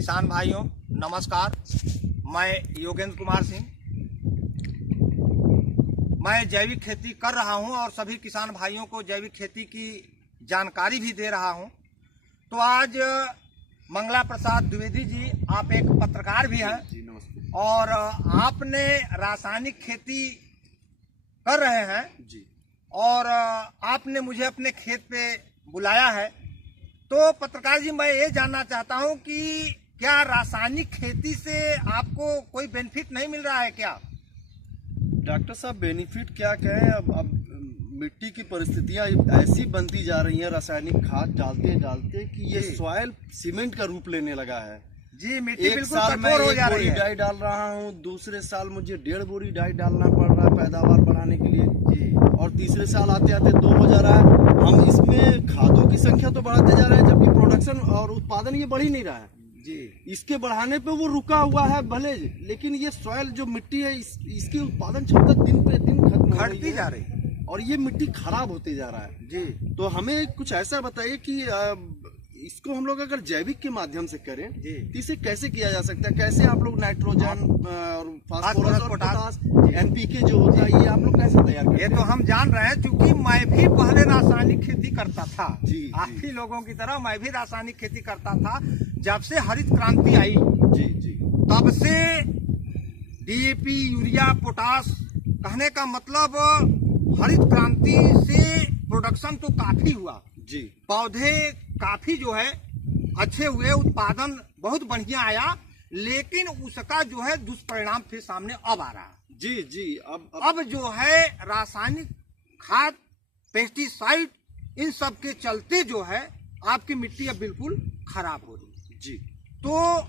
किसान भाइयों नमस्कार। मैं योगेंद्र कुमार सिंह, मैं जैविक खेती कर रहा हूं और सभी किसान भाइयों को जैविक खेती की जानकारी भी दे रहा हूं। तो आज मंगला प्रसाद द्विवेदी जी, आप एक पत्रकार भी हैं जी, नमस्ते। और आपने रासायनिक खेती कर रहे हैं जी, और आपने मुझे अपने खेत पे बुलाया है। तो पत्रकार जी, मैं ये जानना चाहता हूं कि क्या रासायनिक खेती से आपको कोई बेनिफिट नहीं मिल रहा है क्या? डॉक्टर साहब, बेनिफिट क्या कहें। अब मिट्टी की परिस्थितियां ऐसी बनती जा रही हैं रासायनिक खाद डालते डालते कि ये सॉइल सीमेंट का रूप लेने लगा है। जी, मिट्टी एक बिल्कुल साल मैं कठोर हो 1 जा रही बोरी है। डाई डाल रहा हूँ, दूसरे साल मुझे 1.5 बोरी डाई डालना पड़ रहा है पैदावार बढ़ाने के लिए जी, और तीसरे साल आते आते 2 हो जा रहा है। हम इसमें खादों की संख्या तो बढ़ाते जा रहे हैं, जबकि प्रोडक्शन और उत्पादन ये बढ़ ही नहीं रहा है जी। इसके बढ़ाने पे वो रुका हुआ है भले, लेकिन ये सॉइल जो मिट्टी है इसकी उत्पादन क्षमता दिन पे दिन खत्म घटती जा रही है और ये मिट्टी खराब होती जा रहा है जी। तो हमें कुछ ऐसा बताइए कि इसको हम लोग अगर जैविक के माध्यम से करें जी, तो इसे कैसे किया जा सकता है? कैसे आप लोग नाइट्रोजन और फास्फोरस और पोटास एनपीके जो होता है ये आप लोग कैसे तैयार करते हैं? ये तो हम जान रहे हैं, क्योंकि मैं भी पहले रासायनिक खेती करता था जी, आप ही लोगों की तरह मैं भी रासायनिक खेती करता था। जब से हरित क्रांति आई जी जी, तब से डीएपी, यूरिया, पोटास, कहने का मतलब हरित क्रांति से प्रोडक्शन तो काफी हुआ जी, पौधे काफी जो है अच्छे हुए, उत्पादन बहुत बढ़िया आया, लेकिन उसका जो है दुष्परिणाम फिर सामने अब आ रहा है जी जी। अब जो है रासायनिक खाद, पेस्टिसाइड, इन सब के चलते जो है आपकी मिट्टी अब बिल्कुल खराब हो रही है जी। तो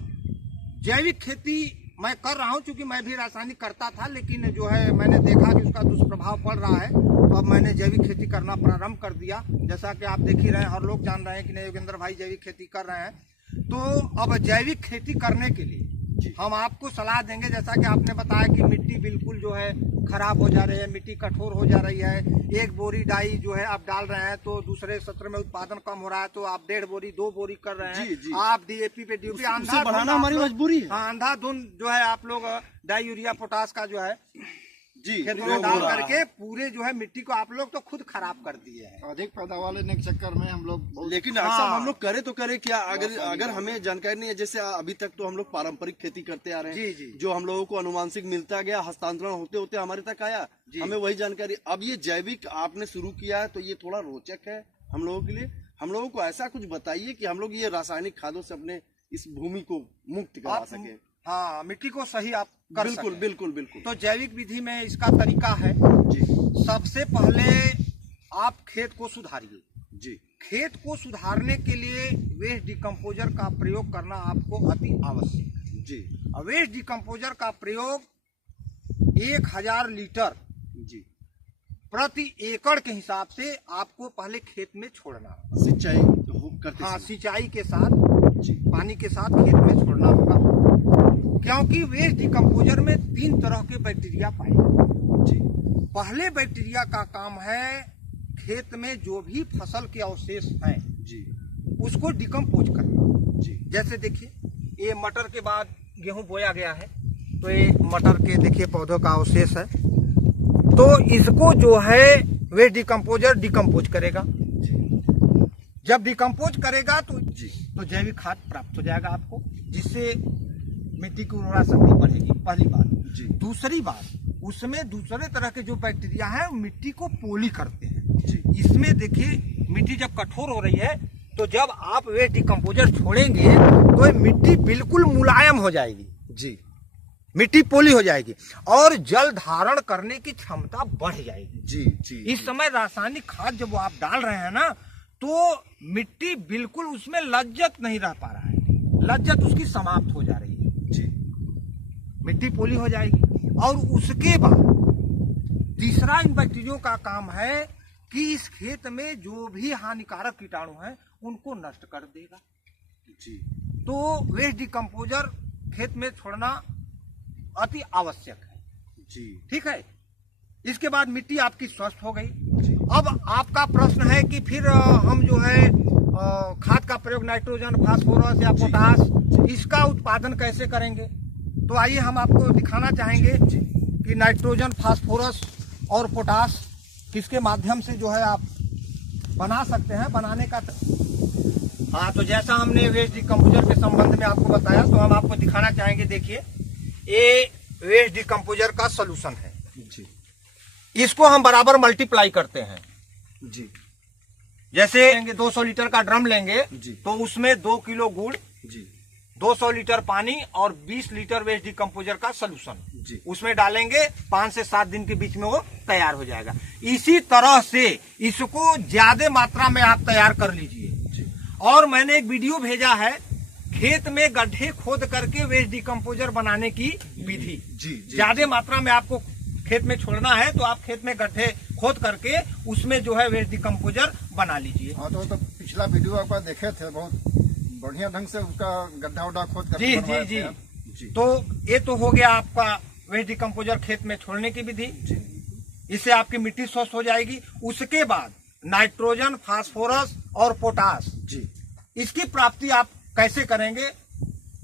जैविक खेती मैं कर रहा हूं, क्योंकि मैं भी रासायनिक करता था, लेकिन जो है मैंने देखा कि उसका दुष्प्रभाव पड़ रहा है, तो अब मैंने जैविक खेती करना प्रारंभ कर दिया। जैसा कि आप देख ही रहे हैं, हर लोग जान रहे हैं कि नहीं योगेंद्र भाई जैविक खेती कर रहे हैं। तो अब जैविक खेती करने के लिए हम आपको सलाह देंगे, जैसा कि आपने बताया कि मिट्टी बिल्कुल जो है खराब हो जा रही है, मिट्टी कठोर हो जा रही है। 1 बोरी डाई जो है आप डाल रहे हैं तो दूसरे सत्र में उत्पादन कम हो रहा है, तो आप 1.5 बोरी 2 बोरी कर रहे हैं जी, जी। आप डीएपी पे ड्यूटी उसे बढ़ाना हमारी मजबूरी है। हाँ, अंधाधुंध जो है आप लोग डाई, यूरिया, पोटास का जो है जी, खेतों में डाल करके पूरे जो है मिट्टी को आप लोग तो खुद खराब कर दिए हैं। अधिक पैदावार लेने के चक्कर में हम लोग लेकिन डॉक्टर साहब, हम लोग करे तो करे क्या? अगर हमें जानकारी नहीं है, जैसे अभी तक तो हम लोग पारंपरिक खेती करते आ रहे हैं जी जी, जो हम लोगों को अनुवांशिक मिलता गया, हस्तांतरण होते होते हमारे तक आया, हमें वही जानकारी। अब ये जैविक आपने शुरू किया है तो ये थोड़ा रोचक है हम लोगों के लिए। हम लोगों को ऐसा कुछ बताइए कि हम लोग ये रासायनिक खादों से अपने इस भूमि को मुक्त करा सके। हाँ, मिट्टी को सही आप कर बिल्कुल सकें। बिल्कुल बिल्कुल। तो जैविक विधि में इसका तरीका है जी सबसे पहले आप खेत को सुधारिए। जी, खेत को सुधारने के लिए वेस्ट डिकम्पोजर का प्रयोग करना आपको अति आवश्यक है जी वेस्ट डिकम्पोजर का प्रयोग 1000 लीटर जी, प्रति एकड़ के हिसाब से आपको पहले खेत में छोड़ना होगा। सिंचाई करते हाँ, समय। सिंचाई के साथ जी पानी के साथ खेत में छोड़ना होगा, क्योंकि वेस्ट डिकम्पोजर में 3 तरह के बैक्टीरिया पाए जाते जी, हैं। पहले बैक्टीरिया का काम है खेत में जो भी फसल के अवशेष हैं जी उसको डिकम्पोज करना। जी, जैसे देखिए, ये मटर के बाद गेहूं बोया गया है, तो ये मटर के देखिए पौधों का अवशेष है, तो इसको जो है वेस्ट डिकम्पोजर डिकम्पोज करेगा। जब डिकम्पोज करेगा तो जैविक खाद प्राप्त हो जाएगा आपको, जिससे मिट्टी की उर्वरा शक्ति बढ़ेगी, पहली बात जी। दूसरी बात, उसमें दूसरे तरह के जो बैक्टीरिया हैं मिट्टी को पोली करते हैं जी। इसमें देखिए, मिट्टी जब कठोर हो रही है तो जब आप वेस्ट डिकम्पोजर छोड़ेंगे तो ये मिट्टी बिल्कुल मुलायम हो जाएगी जी, मिट्टी पोली हो जाएगी और जल धारण करने की क्षमता बढ़ जाएगी जी जी। इस समय रासायनिक खाद जब आप डाल रहे हैं ना, तो मिट्टी बिल्कुल उसमें लज्जत नहीं रह पा रहा है, लज्जत उसकी समाप्त हो जा रही है जी, मिट्टी पोली हो जाएगी। और उसके बाद तीसरा इन बैक्टीरियो का काम है कि इस खेत में जो भी हानिकारक कीटाणु हैं उनको नष्ट कर देगा जी। तो वेस्ट डिकम्पोजर खेत में छोड़ना अति आवश्यक है जी, ठीक है। इसके बाद मिट्टी आपकी स्वस्थ हो गई। जी। अब आपका प्रश्न है कि फिर हम जो है खाद का प्रयोग नाइट्रोजन, फास्फोरस या पोटास, इसका उत्पादन कैसे करेंगे। तो आइए हम आपको दिखाना चाहेंगे कि नाइट्रोजन, फास्फोरस और पोटास किसके माध्यम से जो है आप बना सकते हैं। बनाने का हाँ, तो जैसा हमने वेस्ट डिकम्पोजर के संबंध में आपको बताया, तो हम आपको दिखाना चाहेंगे। देखिए, ये वेस्ट डिकम्पोजर का सोल्यूशन है जी। इसको हम बराबर मल्टीप्लाई करते हैं जी। जैसे 200 लीटर का ड्रम लेंगे जी। तो उसमें 2 किलो गुड़, जी। 200 लीटर पानी और 20 लीटर वेस्ट डिकम्पोजर का सोल्यूशन जी। उसमें डालेंगे। 5 से 7 दिन के बीच में वो तैयार हो जाएगा। इसी तरह से इसको ज्यादा मात्रा में आप तैयार कर लीजिए। और मैंने एक वीडियो भेजा है खेत में गड्ढे खोद करके वेस्ट डिकम्पोजर बनाने की विधि। ज्यादा मात्रा में आपको खेत में छोड़ना है तो आप खेत में गड्ढे खोद करके उसमें जो है वेस्ट डिकम्पोजर बना लीजिए। हाँ, तो पिछला वीडियो आपका देखे थे, बहुत बढ़िया ढंग से उसका गड्ढा उड्ढा खोद कर जी जी जी जी। तो ये तो हो गया आपका वेस्ट डिकम्पोजर खेत में छोड़ने की विधि। इससे आपकी मिट्टी स्वस्थ हो जाएगी। उसके बाद नाइट्रोजन, फास्फोरस और पोटास जी, इसकी प्राप्ति आप कैसे करेंगे।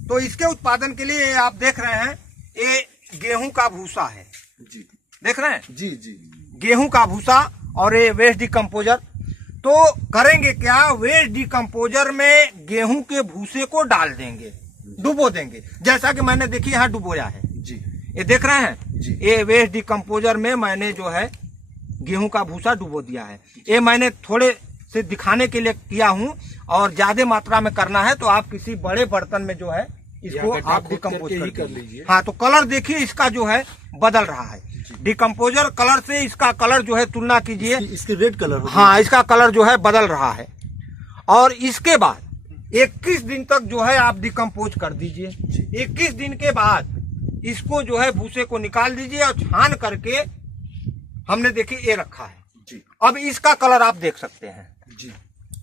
तो इसके उत्पादन के लिए आप देख रहे हैं, ये गेहूं का भूसा है जी। देख रहे हैं, जी जी। गेहूं का भूसा और ये वेस्ट डिकम्पोजर। तो करेंगे क्या, वेस्ट डिकम्पोजर में गेहूं के भूसे को डाल देंगे, डुबो देंगे। जैसा कि मैंने देखिए यहाँ डुबोया है जी। ये देख रहे हैं जी। ये वेस्ट डिकम्पोजर में मैंने जो है गेहूं का भूसा डुबो दिया है। ये मैंने थोड़े से दिखाने के लिए किया हूं, और ज्यादा मात्रा में करना है तो आप किसी बड़े बर्तन में जो है इसको आप डिकम्पोज कर लीजिए। हाँ, तो कलर देखिए इसका जो है बदल रहा है। डिकम्पोजर कलर से इसका कलर जो है तुलना कीजिए, इसके रेड कलर हो। हाँ, इसका कलर जो है बदल रहा है। और इसके बाद 21 दिन तक जो है आप डिकम्पोज कर दीजिए। 21 दिन के बाद इसको जो है भूसे को निकाल दीजिए और छान करके हमने देखिए ये रखा है जी। अब इसका कलर आप देख सकते हैं जी।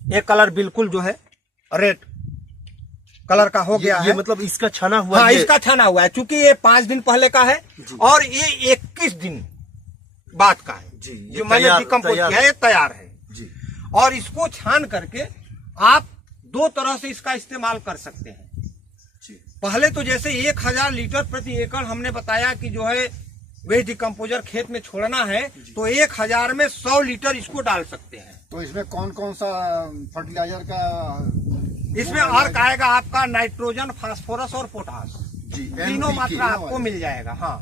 ये कलर बिल्कुल जो है रेड कलर का हो गया ये है। मतलब इसका छना हुआ। हाँ, इसका छना हुआ है, चूंकि ये 5 दिन पहले का है और ये 21 दिन बाद का है जी। जो मैंने डिकम्पोज किया है, ये तैयार है जी। और इसको छान करके आप 2 तरह से इसका इस्तेमाल कर सकते हैं जी। पहले तो जैसे 1000 लीटर प्रति एकड़ हमने बताया कि जो है वेस्ट डिकम्पोजर खेत में छोड़ना है, तो 1000 में 100 लीटर इसको डाल सकते हैं। तो इसमें कौन कौन सा फर्टिलाइजर का इसमें अर्क आएगा आपका, नाइट्रोजन, फास्फोरस और पोटास, जी। तीनों मात्रा आपको मिल जाएगा। हाँ,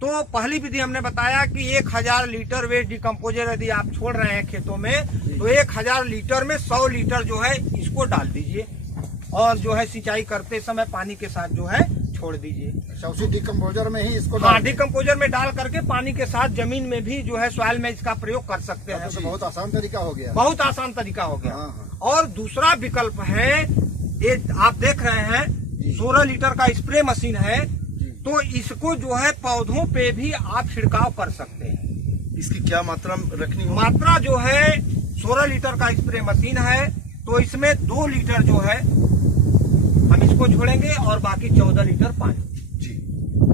तो पहली विधि हमने बताया कि 1000 लीटर वेस्ट डिकम्पोजर यदि आप छोड़ रहे हैं खेतों में, तो 1000 लीटर में 100 लीटर जो है इसको डाल दीजिए और जो है सिंचाई करते समय पानी के साथ जो है छोड़ दीजिए। अच्छा, उसी डिकम्पोजर में ही इसको हाँ, डिकम्पोजर में डाल करके पानी के साथ जमीन में भी जो है सॉइल में इसका प्रयोग कर सकते हैं। तो बहुत आसान तरीका हो गया। बहुत आसान तरीका हो गया। हाँ, हाँ। और दूसरा विकल्प है, ये आप देख रहे हैं 16 लीटर का स्प्रे मशीन है, तो इसको जो है पौधों पे भी आप छिड़काव कर सकते हैं। इसकी क्या मात्रा रखनी हो? मात्रा जो है 16 लीटर का स्प्रे मशीन है, तो इसमें 2 लीटर जो है हम इसको छोड़ेंगे और बाकी 14 लीटर पानी जी।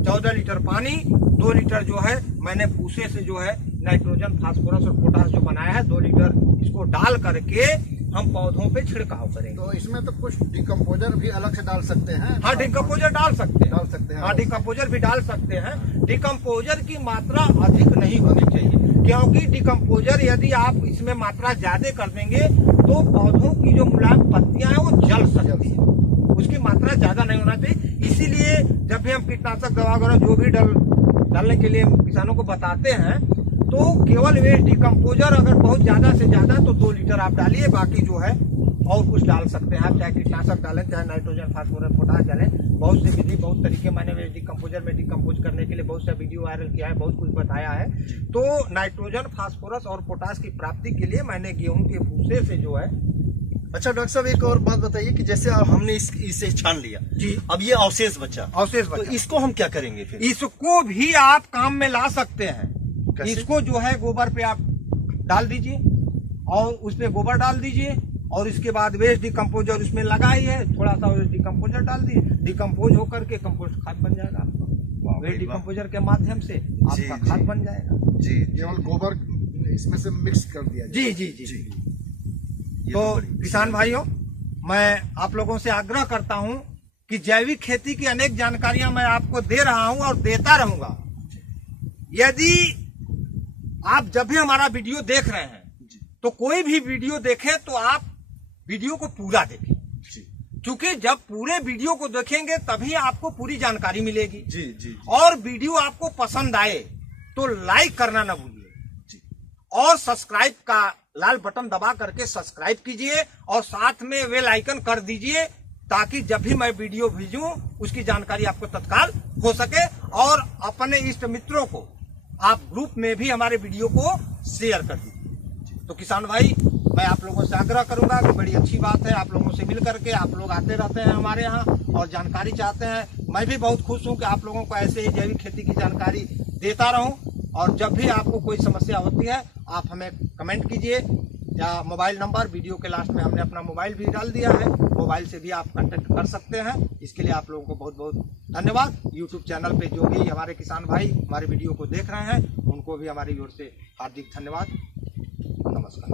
14 लीटर पानी, 2 लीटर जो है मैंने भूसे से जो है नाइट्रोजन, फास्फोरस और पोटास जो बनाया है, 2 लीटर इसको डाल करके हम पौधों पे छिड़काव करेंगे। तो इसमें तो कुछ डिकम्पोजर भी अलग से डाल सकते हैं। हाँ, डिकम्पोजर डाल सकते हैं। हाँ, हाँ, डिकम्पोजर भी डाल सकते हैं। डिकम्पोजर की मात्रा अधिक नहीं होनी चाहिए, क्योंकि डिकम्पोजर यदि आप इसमें मात्रा ज्यादा कर देंगे तो पौधों की जो मुलायम पत्तियां हैं वो जल सकती है। उसकी मात्रा ज्यादा नहीं होना चाहिए। इसीलिए जब भी हम कीटनाशक दवा वगैरह जो भी डालने के लिए किसानों को बताते हैं, तो केवल वेस्ट डिकम्पोजर अगर बहुत ज्यादा से ज्यादा तो 2 लीटर आप डालिए, बाकी जो है और कुछ डाल सकते हैं आप, चाहे कीटनाशक डालें, चाहे नाइट्रोजन, फास्फोरस, पोटास डालें। बहुत सी विधि, बहुत तरीके मैंने वेस्ट डिकम्पोजर में डिकम्पोज करने के लिए बहुत सा वीडियो वायरल किया है, बहुत कुछ बताया है। तो नाइट्रोजन, फास्फोरस और पोटास की प्राप्ति के लिए मैंने गेहूं के भूसे से जो है। अच्छा डॉक्टर साहब, एक और बात बताइए कि जैसे हमने इसे छान लिया जी, अब ये अवशेष बचा, तो इसको हम क्या करेंगे फिर? इसको भी आप काम में ला सकते हैं। कैसे? इसको जो है गोबर पे आप डाल दीजिए और उस पे गोबर डाल दीजिए और इसके बाद वेस्ट डिकम्पोजर उसमें लगा ही है, थोड़ा सा वेस्ट डिकम्पोजर डाल दीजिए, डिकम्पोज होकर के कंपोस्ट खाद बन जाएगा आपका। वेस्ट डिकम्पोजर के माध्यम से आपका खाद बन जाएगा। जी, केवल गोबर इसमें से मिक्स कर दिया जी जी जी, जी। तो किसान भाइयों, मैं आप लोगों से आग्रह करता हूं कि जैविक खेती की अनेक जानकारियां मैं आपको दे रहा हूं और देता रहूंगा। यदि आप जब भी हमारा वीडियो देख रहे हैं तो कोई भी वीडियो देखें तो आप वीडियो को पूरा देखें, क्योंकि जब पूरे वीडियो को देखेंगे तभी आपको पूरी जानकारी मिलेगी। जी। और वीडियो आपको पसंद आए तो लाइक करना ना भूलिए और सब्सक्राइब का लाल बटन दबा करके सब्सक्राइब कीजिए और साथ में बेल आइकन कर दीजिए, ताकि जब भी मैं वीडियो भेजूं उसकी जानकारी आपको तत्काल हो सके। और अपने इष्ट मित्रों को आप ग्रुप में भी हमारे वीडियो को शेयर कर दीजिए। तो किसान भाई, मैं आप लोगों से आग्रह करूंगा कि बड़ी अच्छी बात है, आप लोगों से मिल करके आप लोग आते रहते हैं हमारे यहाँ और जानकारी चाहते हैं। मैं भी बहुत खुश हूं कि आप लोगों को ऐसे ही जैविक खेती की जानकारी देता रहूं। और जब भी आपको कोई समस्या होती है आप हमें कमेंट कीजिए, या मोबाइल नंबर वीडियो के लास्ट में हमने अपना मोबाइल भी डाल दिया है, मोबाइल से भी आप कांटेक्ट कर सकते हैं। इसके लिए आप लोगों को बहुत बहुत धन्यवाद। यूट्यूब चैनल पे जो भी हमारे किसान भाई हमारे वीडियो को देख रहे हैं उनको भी हमारी ओर से हार्दिक धन्यवाद। नमस्कार।